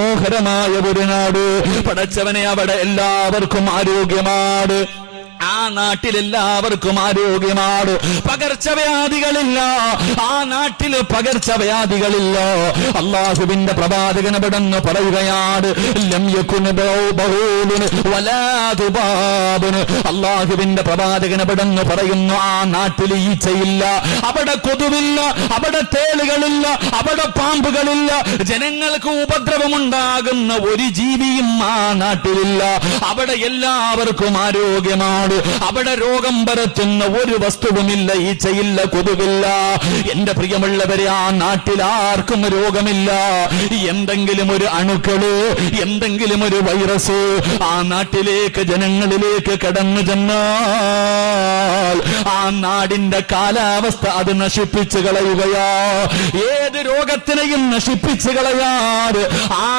മനോഹരമായ ഒരു നാട് പടച്ചവനെ, അവിടെ എല്ലാവർക്കും ആരോഗ്യമാണ്. ആ നാട്ടിലെല്ലാവർക്കും ആരോഗ്യമാണ്. പകർച്ചവ്യാധികളില്ല. ആ നാട്ടിൽ പകർച്ചവ്യാധികളില്ല. അല്ലാഹുവിന്റെ പ്രവാചകൻ ഇവിടെന്ന് പറയുകയാണ്, ലം യകുന ബഹൂലുൻ വലാ ദുബാബുൻ. അല്ലാഹുവിന്റെ പ്രവാചകൻ ഇവിടെന്ന് പറയുന്നു, ആ നാട്ടിൽ ഈച്ചയില്ല, അവിടെ കൊതുവില്ല, അവിടെ തേളുകളില്ല, അവിടെ പാമ്പുകളില്ല, ജനങ്ങൾക്ക് ഉപദ്രവമുണ്ടാകുന്ന ഒരു ജീവിയും ആ നാട്ടിലില്ല. അവിടെ എല്ലാവർക്കും ആരോഗ്യമാണ്. അവിടെ രോഗം പരത്തുന്ന ഒരു വസ്തുവുമില്ല, ഈച്ചയില്ല, കൊതുകില്ല. എന്റെ പ്രിയമുള്ളവരെ, ആ നാട്ടിൽ ആർക്കും രോഗമില്ല. എന്തെങ്കിലും ഒരു അണുക്കള്, എന്തെങ്കിലും ഒരു വൈറസ് ആ നാട്ടിലേക്ക്, ജനങ്ങളിലേക്ക് കടന്നു ചെന്നാൽ ആ നാടിന്റെ കാലാവസ്ഥ അത് നശിപ്പിച്ചു കളയുകയാ. ഏത് രോഗത്തിനെയും നശിപ്പിച്ചു കളയാറ് ആ